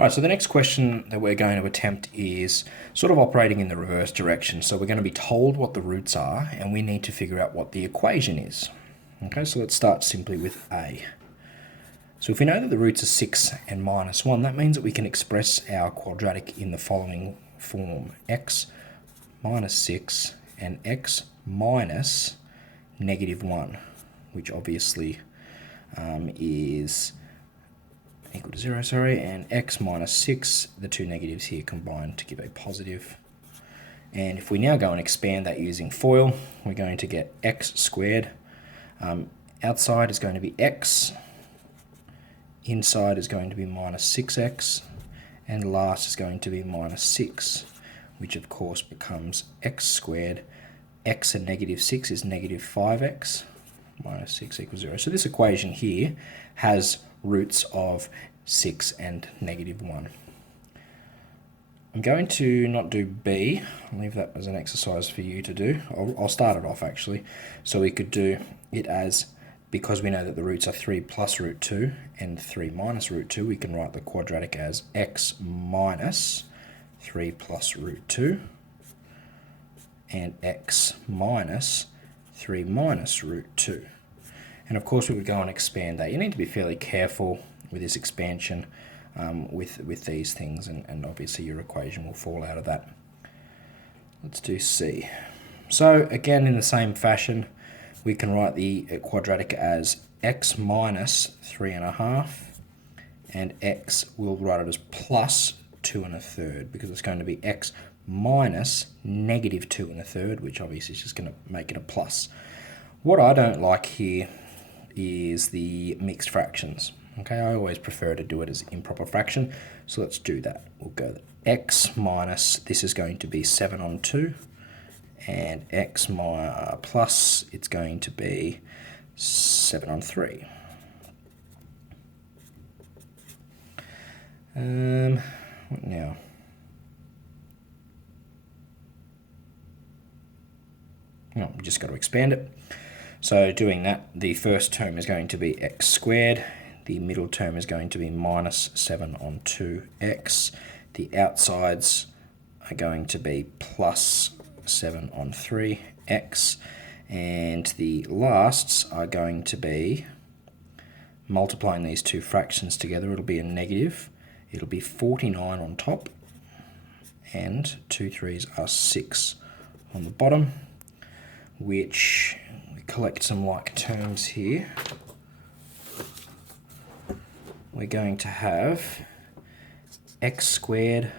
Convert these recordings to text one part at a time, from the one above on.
All right, so the next question that we're going to attempt is sort of operating in the reverse direction. So we're going to be told what the roots are, and we need to figure out what the equation is. Okay, so let's start simply with A. So if we know that the roots are 6 and minus 1, that means that we can express our quadratic in the following form: x minus 6 and x minus -1, which obviously is equal to 0, and x minus 6, the two negatives here combine to give a positive. And if we now go and expand that using FOIL, we're going to get x squared. Outside is going to be x, inside is going to be minus 6x, and last is going to be minus 6, which of course becomes x squared. X and -6 is -5x, minus 6 equals 0. So this equation here has roots of 6 and -1. I'm going to not do B. I'll leave that as an exercise for you to do. I'll start it off actually. So we could do it as, because we know that the roots are 3 plus root 2 and 3 minus root 2, we can write the quadratic as x minus 3 plus root 2 and x minus 3 minus root 2. And of course we would go and expand that. You need to be fairly careful with this expansion with these things, and obviously your equation will fall out of that. Let's do C. So again, in the same fashion, we can write the quadratic as x minus 3.5, and x, we'll write it as plus 2 1/3, because it's going to be x minus -2 1/3, which obviously is just going to make it a plus. What I don't like here is the mixed fractions. Okay, I always prefer to do it as improper fraction, so let's do that. We'll go x minus, this is going to be 7/2, and x plus, it's going to be 7/3. What now? No, we've just got to expand it. So doing that, the first term is going to be x squared. The middle term is going to be minus 7/2x. The outsides are going to be plus 7/3x. And the lasts are going to be, multiplying these two fractions together, it'll be a negative. It'll be 49 on top, and 2 3s are 6 on the bottom, which we collect some like terms here. We're going to have x squared.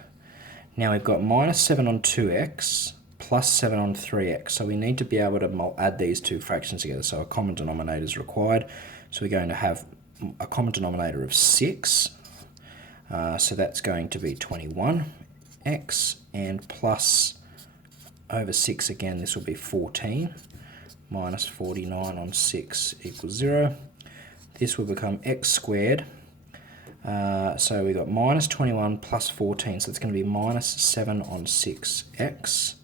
Now we've got minus 7/2x plus 7/3x. So we need to be able to add these two fractions together. So a common denominator is required. So we're going to have a common denominator of 6. So that's going to be 21x, and plus over 6 again, this will be 14. Minus 49 on 6 equals 0. This will become x squared. So we've got minus 21 plus 14, so it's going to be minus 7/6x.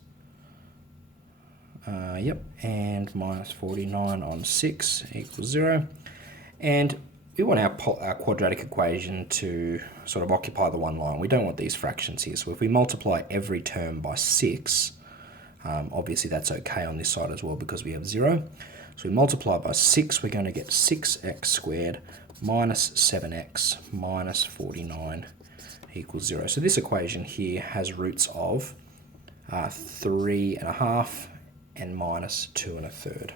And minus 49 on 6 equals 0. And we want our quadratic equation to sort of occupy the one line. We don't want these fractions here. So if we multiply every term by 6, obviously that's okay on this side as well because we have 0. So we multiply by 6, we're going to get 6x squared minus 7x minus 49 equals 0. So this equation here has roots of 3.5 and minus 2 1/3.